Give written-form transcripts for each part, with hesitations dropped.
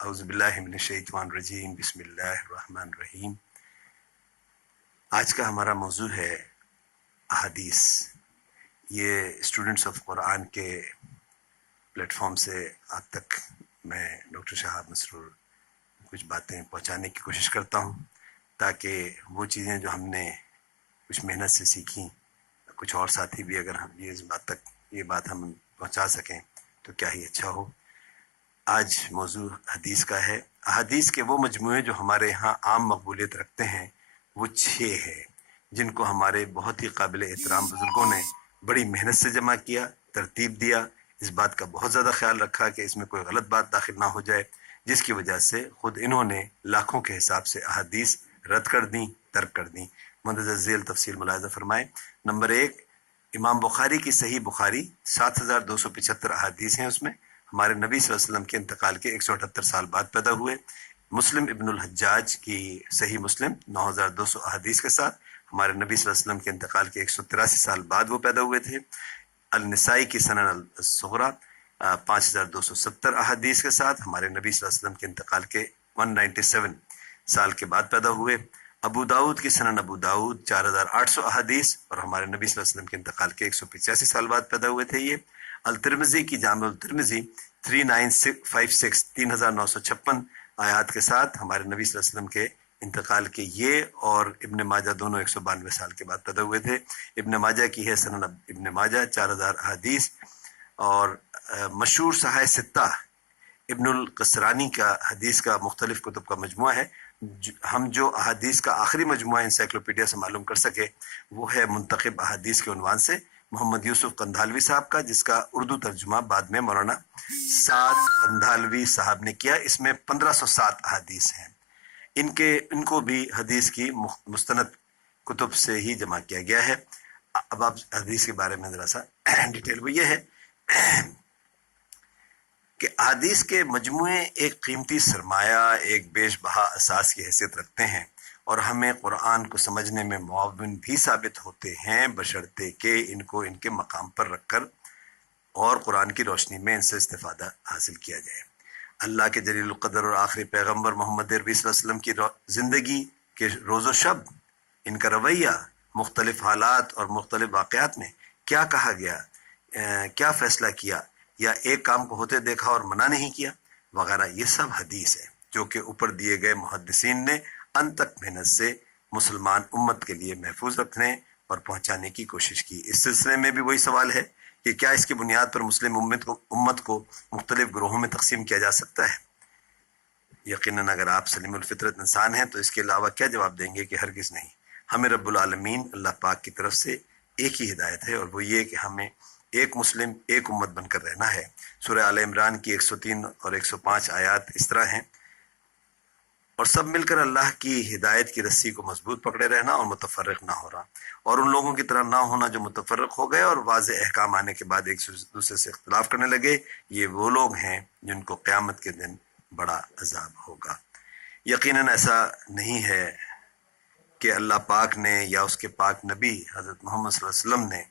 اعوذ باللہ من الشیطان الرجیم بسم اللہ الرحمن الرحیم۔ آج کا ہمارا موضوع ہے احادیث۔ یہ اسٹوڈنٹس آف قرآن کے پلیٹ فارم سے آپ تک میں ڈاکٹر شہاب مسرور کچھ باتیں پہنچانے کی کوشش کرتا ہوں، تاکہ وہ چیزیں جو ہم نے کچھ محنت سے سیکھیں، کچھ اور ساتھی بھی اگر ہم یہ بات ہم پہنچا سکیں تو کیا ہی اچھا ہو۔ آج موضوع حدیث کا ہے۔ احادیث کے وہ مجموعے جو ہمارے ہاں عام مقبولیت رکھتے ہیں وہ 6 ہے، جن کو ہمارے بہت ہی قابل احترام بزرگوں نے بڑی محنت سے جمع کیا، ترتیب دیا، اس بات کا بہت زیادہ خیال رکھا کہ اس میں کوئی غلط بات داخل نہ ہو جائے، جس کی وجہ سے خود انہوں نے لاکھوں کے حساب سے احادیث رد کر دیں، ترک کر دیں۔ مندرجہ ذیل تفصیل ملاحظہ فرمائیں۔ نمبر 1، امام بخاری کی صحیح بخاری 7275 احادیث ہیں، اس میں ہمارے نبی صلی اللہ علیہ وسلم کے انتقال کے 178 سال بعد پیدا ہوئے۔ مسلم ابن الحجاج کی صحیح مسلم 9200 احادیث کے ساتھ ہمارے نبی صلی اللہ علیہ وسلم کے انتقال کے 183 سال بعد وہ پیدا ہوئے تھے۔ النسائی کی سنن الصغریٰ 5270 احادیث کے ساتھ ہمارے نبی صلی اللہ علیہ وسلم کے انتقال کے 197 سال کے بعد پیدا ہوئے۔ ابو داؤد کی سنن ابو داؤد 4800 احادیث اور ہمارے نبی صلی اللہ علیہ وسلم کے انتقال کے 185 سال بعد پیدا ہوئے تھے یہ۔ الترمذی کی جامع الترمذی 3956 3956 آیات کے ساتھ ہمارے نبی صلی اللہ علیہ وسلم کے انتقال کے یہ اور ابن ماجہ دونوں 192 سال کے بعد پیدا ہوئے تھے۔ ابن ماجہ کی ہے سنن ابن ماجہ 4000 احادیث، اور مشہور صحائح ستہ ابن القسرانی کا حدیث کا مختلف کتب کا مجموعہ ہے۔ ہم جو احادیث کا آخری مجموعہ انسائکلوپیڈیا سے معلوم کر سکے وہ ہے منتخب احادیث کے عنوان سے محمد یوسف قندھالوی صاحب کا، جس کا اردو ترجمہ بعد میں مولانا سعد قندھالوی صاحب نے کیا۔ اس میں 1507 احادیث ہیں۔ ان کو بھی حدیث کی مستند کتب سے ہی جمع کیا گیا ہے۔ اب آپ حدیث کے بارے میں ذرا سا ڈیٹیل وہ یہ ہے کہ احادیث کے مجموعے ایک قیمتی سرمایہ، ایک بیش بہا اساس کی حیثیت رکھتے ہیں اور ہمیں قرآن کو سمجھنے میں معاون بھی ثابت ہوتے ہیں، بشرطے کہ ان کو ان کے مقام پر رکھ کر اور قرآن کی روشنی میں ان سے استفادہ حاصل کیا جائے۔ اللہ کے جلیل القدر اور آخری پیغمبر محمد عربی صلی اللہ علیہ وسلم کی زندگی کے روز و شب، ان کا رویہ، مختلف حالات اور مختلف واقعات میں کیا کہا گیا، کیا فیصلہ کیا، یا ایک کام کو ہوتے دیکھا اور منع نہیں کیا وغیرہ، یہ سب حدیث ہے جو کہ اوپر دیے گئے محدثین نے ان تک محنت سے مسلمان امت کے لیے محفوظ رکھنے اور پہنچانے کی کوشش کی۔ اس سلسلے میں بھی وہی سوال ہے کہ کیا اس کی بنیاد پر مسلم امت کو مختلف گروہوں میں تقسیم کیا جا سکتا ہے؟ یقیناً اگر آپ سلیم الفطرت انسان ہیں تو اس کے علاوہ کیا جواب دیں گے کہ ہرگز نہیں۔ ہمیں رب العالمین اللہ پاک کی طرف سے ایک ہی ہدایت ہے، اور وہ یہ کہ ہمیں ایک مسلم، ایک امت بن کر رہنا ہے۔ سورہ آل عمران کی 103 اور 105 آیات اس طرح ہیں، اور سب مل کر اللہ کی ہدایت کی رسی کو مضبوط پکڑے رہنا اور متفرق نہ ہو رہا، اور ان لوگوں کی طرح نہ ہونا جو متفرق ہو گئے اور واضح احکام آنے کے بعد ایک دوسرے سے اختلاف کرنے لگے۔ یہ وہ لوگ ہیں جن کو قیامت کے دن بڑا عذاب ہوگا۔ یقیناً ایسا نہیں ہے کہ اللہ پاک نے یا اس کے پاک نبی حضرت محمد صلی اللہ علیہ وسلم نے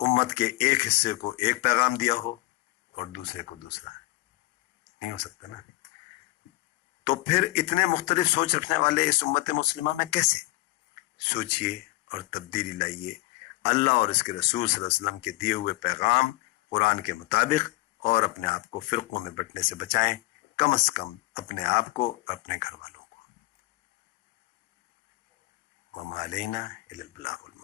امت کے ایک حصے کو ایک پیغام دیا ہو اور دوسرے کو دوسرا، نہیں ہو سکتا نا۔ تو پھر اتنے مختلف سوچ رکھنے والے اس امت مسلمہ میں کیسے؟ سوچئے اور تبدیلی لائیے، اللہ اور اس کے رسول صلی اللہ علیہ وسلم کے دیے ہوئے پیغام قرآن کے مطابق، اور اپنے آپ کو فرقوں میں بٹنے سے بچائیں، کم از کم اپنے آپ کو اور اپنے گھر والوں کو۔ وَمَا عَلَيْنَا إِلَّا الْبَلَاغُ الْمُبِينُ۔